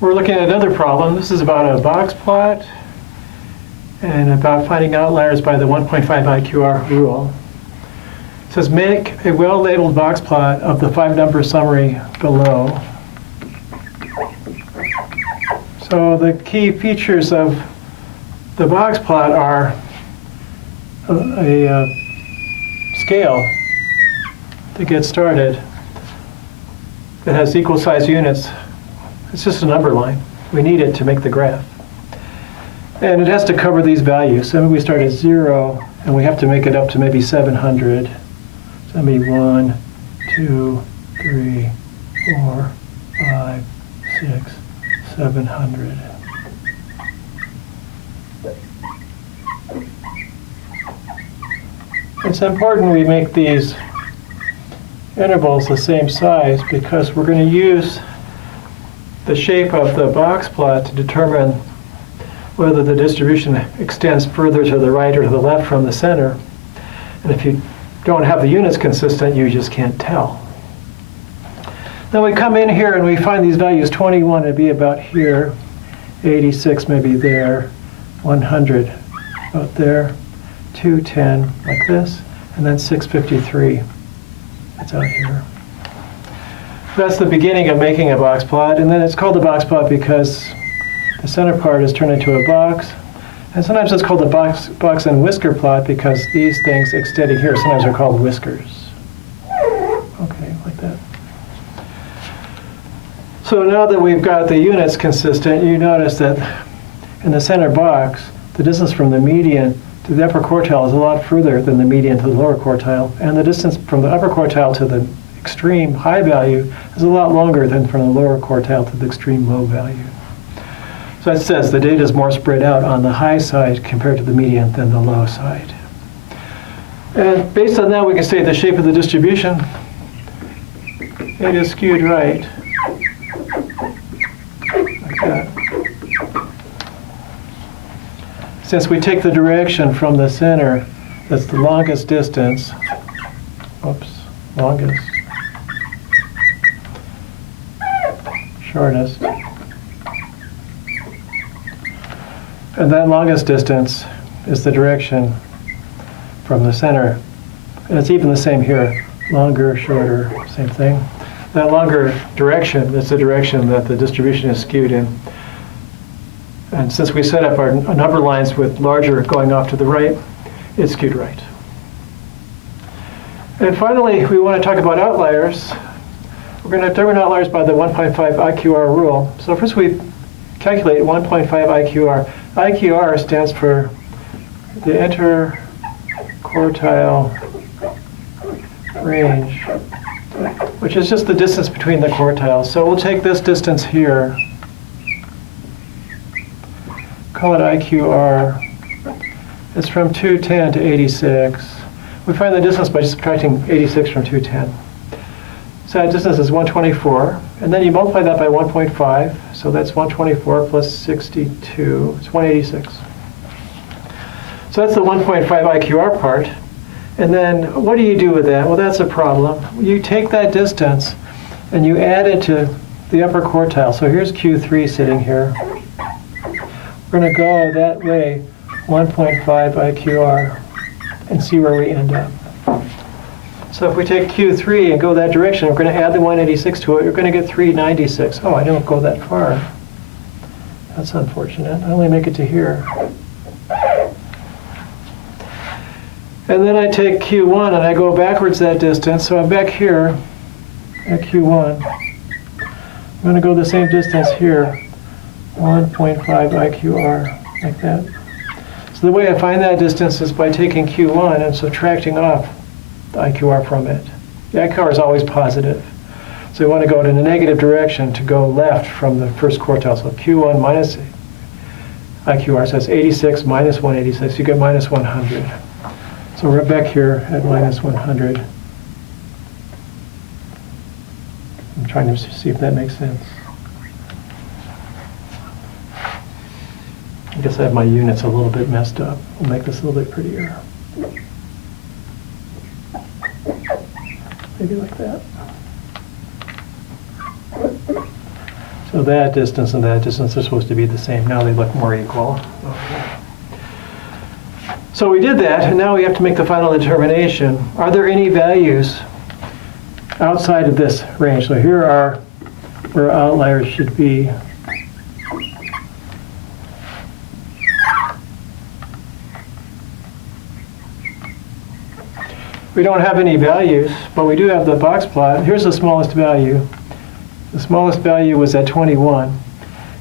We're looking at another problem. This is about a box plot and about finding outliers by the 1.5 IQR rule. It says make a well-labeled box plot of the 5-number summary below. So the key features of the box plot are a scale to get started that has equal size units. It's just a number line. We need it to make the graph. And it has to cover these values. So we start at 0, and we have to make it up to maybe 700. So that'd be 1, 2, 3, 4, 5, 6, 700. It's important we make these intervals the same size because we're going to use the shape of the box plot to determine whether the distribution extends further to the right or to the left from the center. And if you don't have the units consistent, you just can't tell. Then we come in here and we find these values. 21 would be about here, 86 maybe there, 100 about there, 210 like this, and then 653. It's out here. That's the beginning of making a box plot, and then it's called a box plot because the center part is turned into a box. And sometimes it's called a box and whisker plot because these things extending here sometimes are called whiskers. Okay, like that. So now that we've got the units consistent, you notice that in the center box, the distance from the median to the upper quartile is a lot further than the median to the lower quartile, and the distance from the upper quartile to the extreme high value is a lot longer than from the lower quartile to the extreme low value. So that says the data is more spread out on the high side compared to the median than the low side. And based on that, we can say the shape of the distribution, it is skewed right, like that. Since we take the direction from the center, that's the longest distance, longest, shortest. And that longest distance is the direction from the center. And it's even the same here, longer, shorter, same thing. That longer direction is the direction that the distribution is skewed in. And since we set up our number lines with larger going off to the right, it's skewed right. And finally, we want to talk about outliers. We're going to determine outliers by the 1.5 IQR rule. So first we calculate 1.5 IQR. IQR stands for the interquartile range, which is just the distance between the quartiles. So we'll take this distance here, call it IQR. It's from 210 to 86. We find the distance by just subtracting 86 from 210. So that distance is 124. And then you multiply that by 1.5. So that's 124 plus 62. It's 186. So that's the 1.5 IQR part. And then what do you do with that? Well, that's a problem. You take that distance and you add it to the upper quartile. So here's Q3 sitting here. We're going to go that way, 1.5 IQR, and see where we end up. So if we take Q3 and go that direction, we're going to add the 186 to it. We're going to get 396. Oh, I don't go that far. That's unfortunate. I only make it to here. And then I take Q1 and I go backwards that distance. So I'm back here at Q1. I'm going to go the same distance here, 1.5 IQR, like that. So the way I find that distance is by taking Q1 and subtracting off the IQR from it. The IQR is always positive. So we want to go in a negative direction to go left from the first quartile. So Q1 minus IQR, so that's 86 minus 186. You get minus 100. So we're back here at minus 100. I'm trying to see if that makes sense. I guess I have my units a little bit messed up. We'll make this a little bit prettier. Maybe like that. So that distance and that distance are supposed to be the same. Now they look more equal. Okay. So we did that, and now we have to make the final determination. Are there any values outside of this range? So here are where outliers should be. We don't have any values, but we do have the box plot. Here's the smallest value. The smallest value was at 21.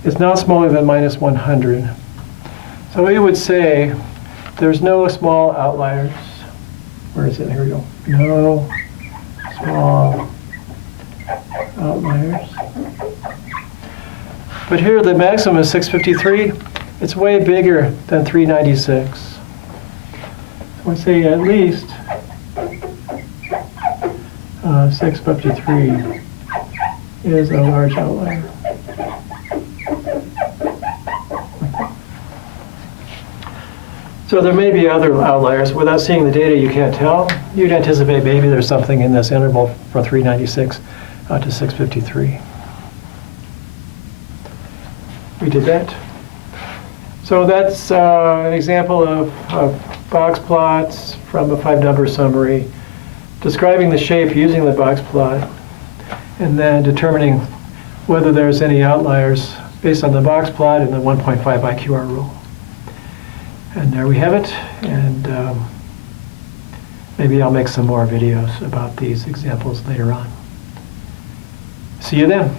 It's now smaller than minus 100. So we would say there's no small outliers. Where is it? Here we go. No small outliers. But here the maximum is 653. It's way bigger than 396. So we say at least 653 is a large outlier. So there may be other outliers. Without seeing the data, you can't tell. You'd anticipate maybe there's something in this interval from 396 to 653. We did that. So that's an example of box plots from a 5-number summary, describing the shape using the box plot, and then determining whether there's any outliers based on the box plot and the 1.5 IQR rule. And there we have it, and maybe I'll make some more videos about these examples later on. See you then.